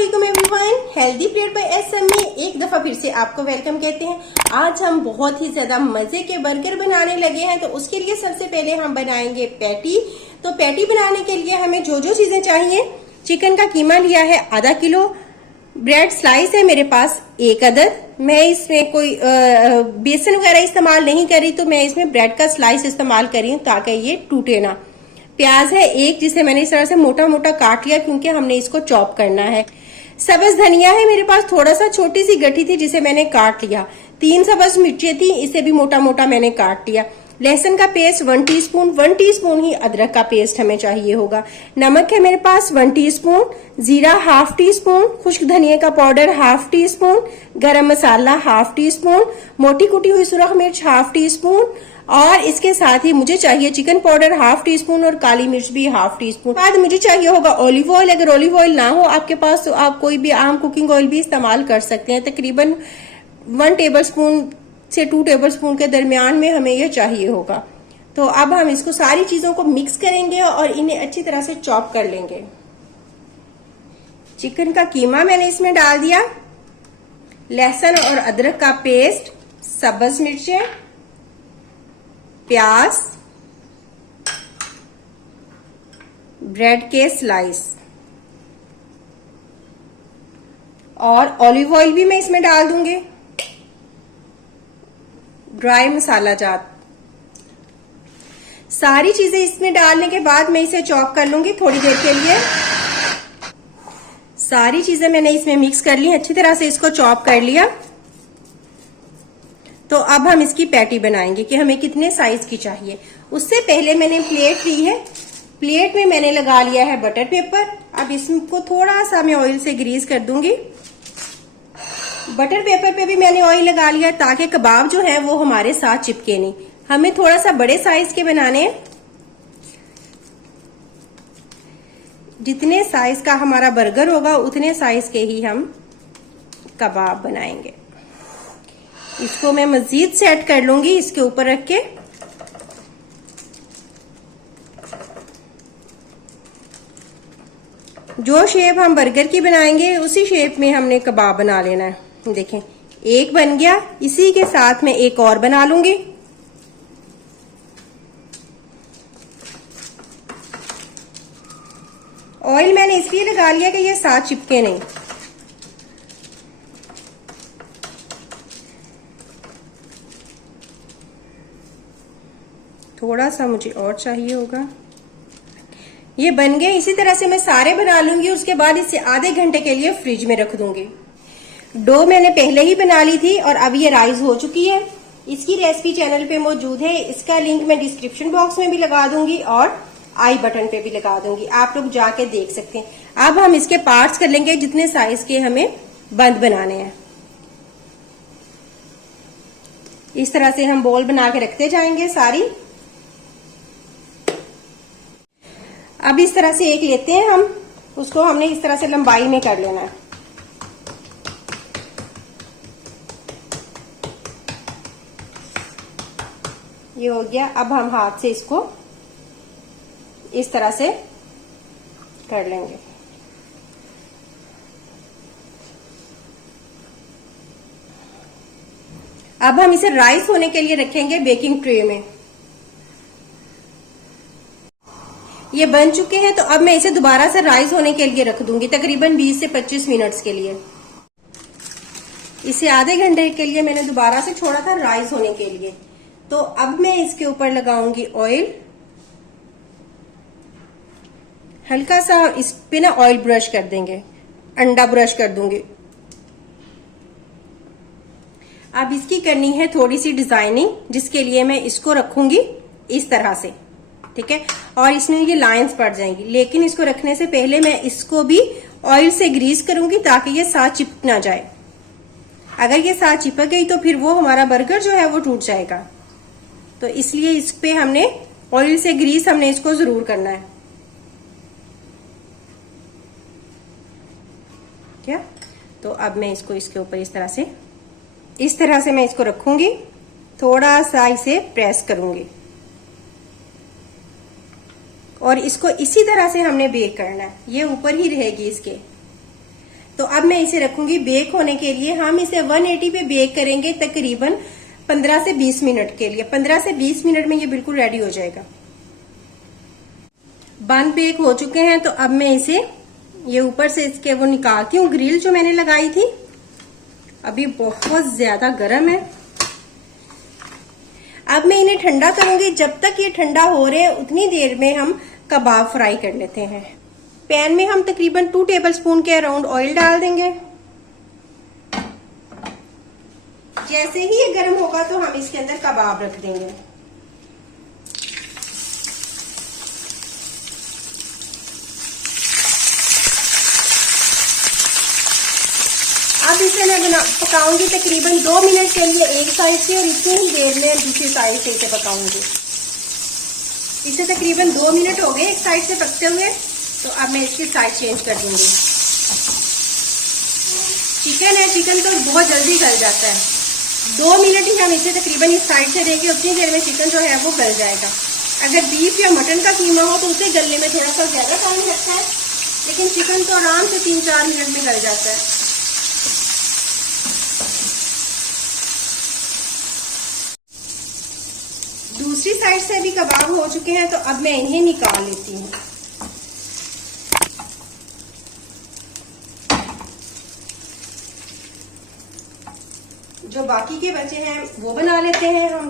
अस्सलामुअलैकुम everyone, healthy plate by SM में एक दफा फिर से आपको वेलकम कहते हैं। आज हम बहुत ही ज्यादा मजे के बर्गर बनाने लगे हैं। तो उसके लिए सबसे पहले हम बनाएंगे पैटी। तो पैटी बनाने के लिए हमें जो जो चीजें चाहिए, चिकन का कीमा लिया है आधा किलो, ब्रेड स्लाइस है मेरे पास एक अदद। मैं इसमें कोई बेसन वगैरह इस्तेमाल नहीं करी, तो मैं इसमें ब्रेड का स्लाइस इस्तेमाल करी हूँ ताकि ये टूटे ना। प्याज है एक, जिसे मैंने इस तरह से मोटा मोटा काट लिया क्योंकि हमने इसको चॉप करना है। सब्ज धनिया है मेरे पास, थोड़ा सा छोटी सी गठी थी जिसे मैंने काट लिया। 3 सब्ज मिर्चें थी, इसे भी मोटा मोटा मैंने काट लिया। लहसुन का पेस्ट 1 टीस्पून, 1 टीस्पून ही अदरक का पेस्ट हमें चाहिए होगा। नमक है मेरे पास 1 टीस्पून, जीरा हाफ टीस्पून, खुश्क धनिया का पाउडर हाफ टीस्पून, गरम मसाला हाफ टीस्पून, मोटी कुटी हुई सुरख मिर्च हाफ टीस्पून, और इसके साथ ही मुझे चाहिए चिकन पाउडर हाफ टीस्पून और काली मिर्च भी हाफ टीस्पून। बाद मुझे चाहिए होगा ऑलिव ऑयल। अगर ऑलिव ऑयल ना हो आपके पास तो आप कोई भी आम कुकिंग ऑयल भी इस्तेमाल कर सकते हैं। तकरीबन 1 टेबलस्पून से 2 टेबलस्पून के दरमियान में हमें यह चाहिए होगा। तो अब हम इसको सारी चीजों को मिक्स करेंगे और इन्हें अच्छी तरह से चॉप कर लेंगे। चिकन का कीमा मैंने इसमें डाल दिया, लहसुन और अदरक का पेस्ट, सब्ज मिर्चें, प्याज, ब्रेड के स्लाइस और ऑलिव ऑयल भी मैं इसमें डाल दूंगी, ड्राई मसाला जात। सारी चीजें इसमें डालने के बाद मैं इसे चॉप कर लूंगी थोड़ी देर के लिए। सारी चीजें मैंने इसमें मिक्स कर ली, अच्छी तरह से इसको चॉप कर लिया। तो अब हम इसकी पैटी बनाएंगे कि हमें कितने साइज की चाहिए। उससे पहले मैंने प्लेट ली है, प्लेट में मैंने लगा लिया है बटर पेपर। अब इसको थोड़ा सा मैं ऑयल से ग्रीस कर दूंगी। बटर पेपर पे भी मैंने ऑयल लगा लिया ताकि कबाब जो है वो हमारे साथ चिपके नहीं। हमें थोड़ा सा बड़े साइज के बनाने हैं। जितने साइज का हमारा बर्गर होगा उतने साइज के ही हम कबाब बनाएंगे। इसको मैं मजीद सेट कर लूंगी इसके ऊपर रख के। जो शेप हम बर्गर की बनाएंगे उसी शेप में हमने कबाब बना लेना है। देखें एक बन गया, इसी के साथ मैं एक और बना लूंगी। ऑयल मैंने इसलिए लगा लिया कि ये साथ चिपके नहीं। थोड़ा सा मुझे और चाहिए होगा। ये बन गए, इसी तरह से मैं सारे बना लूंगी। उसके बाद इसे आधे घंटे के लिए फ्रिज में रख दूंगी। डो मैंने पहले ही बना ली थी और अब ये राइज हो चुकी है। इसकी रेसिपी चैनल पे मौजूद है, इसका लिंक मैं डिस्क्रिप्शन बॉक्स में भी लगा दूंगी और आई बटन पे भी लगा दूंगी, आप लोग जाके देख सकते हैं। अब हम इसके पार्ट्स कर लेंगे जितने साइज के हमें बंद बनाने हैं। इस तरह से हम बॉल बना के रखते जाएंगे सारी। अब इस तरह से एक लेते हैं हम, उसको हमने इस तरह से लंबाई में कर लेना है। ये हो गया। अब हम हाथ से इसको इस तरह से कर लेंगे। अब हम इसे राइस होने के लिए रखेंगे बेकिंग ट्रे में। ये बन चुके हैं, तो अब मैं इसे दोबारा से राइस होने के लिए रख दूंगी तकरीबन 20 से 25 मिनट्स के लिए। इसे आधे घंटे के लिए मैंने दोबारा से छोड़ा था राइस होने के लिए। तो अब मैं इसके ऊपर लगाऊंगी ऑयल। हल्का सा इस पे ना ऑयल ब्रश कर देंगे, अंडा ब्रश कर दूंगी। अब इसकी करनी है थोड़ी सी डिजाइनिंग, जिसके लिए मैं इसको रखूंगी इस तरह से, ठीक है। और इसमें ये लाइंस पड़ जाएंगी, लेकिन इसको रखने से पहले मैं इसको भी ऑयल से ग्रीस करूंगी ताकि ये साथ चिपक ना जाए। अगर ये साथ चिपक गई तो फिर वो हमारा बर्गर जो है वो टूट जाएगा। तो इसलिए इस पे हमने ऑयल से ग्रीस हमने इसको जरूर करना है, क्या। तो अब मैं इसको इसके ऊपर इस तरह से मैं इसको रखूंगी, थोड़ा सा इसे प्रेस करूंगी और इसको इसी तरह से हमने बेक करना है। ये ऊपर ही रहेगी इसके। तो अब मैं इसे रखूंगी बेक होने के लिए। हम इसे 180 पे बेक करेंगे तकरीबन 15 से 20 मिनट के लिए। 15 से 20 मिनट में ये बिल्कुल रेडी हो जाएगा। बन बेक हो चुके हैं, तो अब मैं इसे ये ऊपर से इसके वो निकालती हूँ। ग्रिल जो मैंने लगाई थी अभी बहुत ज्यादा गर्म है। अब मैं इन्हें ठंडा करूंगी। जब तक ये ठंडा हो रहे हैं उतनी देर में हम कबाब फ्राई कर लेते हैं। पैन में हम तकरीबन 2 टेबलस्पून के अराउंड ऑयल डाल देंगे। जैसे ही ये गर्म होगा तो हम इसके अंदर कबाब रख देंगे। अब इसे मैं पकाऊंगी तकरीबन 2 मिनट के लिए एक साइड से, और इतनी ही देर में दूसरी साइड से इसे पकाऊंगी। इसे तकरीबन 2 मिनट हो गए एक साइड से पकते हुए, तो अब मैं इसकी साइड चेंज कर दूंगी। चिकन है, चिकन तो बहुत जल्दी गल जाता है। 2 मिनट ही हम इसे तकरीबन इस साइड से देंगे, उतनी देर में चिकन जो है वो गल जाएगा। अगर बीफ या मटन का कीमा हो तो उसे गलने में थोड़ा सा ज्यादा टाइम लगता है, लेकिन चिकन तो आराम से 3-4 मिनट में गल जाता है। दूसरी साइड से भी कबाब हो चुके हैं, तो अब मैं इन्हें निकाल लेती हूँ। जो बाकी के बचे हैं वो बना लेते हैं हम।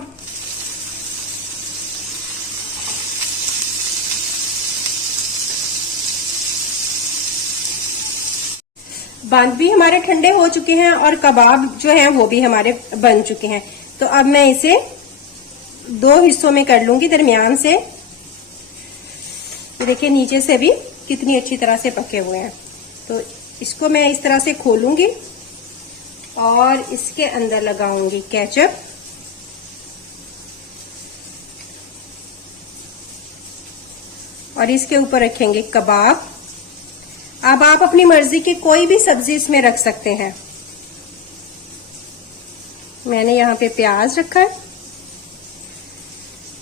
बंद भी हमारे ठंडे हो चुके हैं और कबाब जो हैं वो भी हमारे बन चुके हैं। तो अब मैं इसे 2 हिस्सों में कर लूंगी दरमियान से। देखिए नीचे से भी कितनी अच्छी तरह से पके हुए हैं। तो इसको मैं इस तरह से खोलूंगी और इसके अंदर लगाऊंगी केचप, और इसके ऊपर रखेंगे कबाब। अब आप अपनी मर्जी की कोई भी सब्जी इसमें रख सकते हैं। मैंने यहाँ पे प्याज रखा है,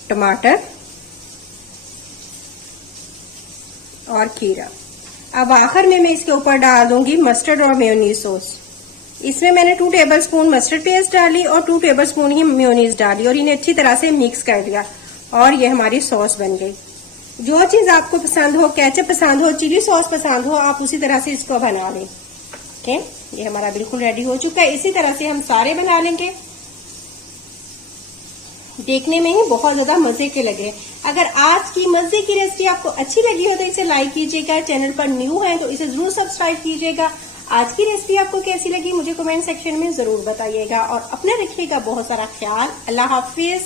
टमाटर और खीरा। अब आखिर में मैं इसके ऊपर डाल दूंगी मस्टर्ड और मेयोनीज सॉस। इसमें मैंने 2 टेबलस्पून मस्टर्ड पेस्ट डाली और 2 टेबलस्पून ही मेयोनीज डाली और इन्हें अच्छी तरह से मिक्स कर दिया, और ये हमारी सॉस बन गई। जो चीज आपको पसंद हो, केचप पसंद हो, चिली सॉस पसंद हो, आप उसी तरह से इसको बना लें। ओके, ये हमारा बिल्कुल रेडी हो चुका है। इसी तरह से हम सारे बना लेंगे। देखने में ही बहुत ज्यादा मजे के लगे। अगर आज की मजे की रेसिपी आपको अच्छी लगी हो तो इसे लाइक कीजिएगा। चैनल पर न्यू है तो इसे जरूर सब्सक्राइब कीजिएगा। आज की रेसिपी आपको कैसी लगी मुझे कमेंट सेक्शन में जरूर बताइएगा, और अपना रखिएगा बहुत सारा ख्याल। अल्लाह हाफिज।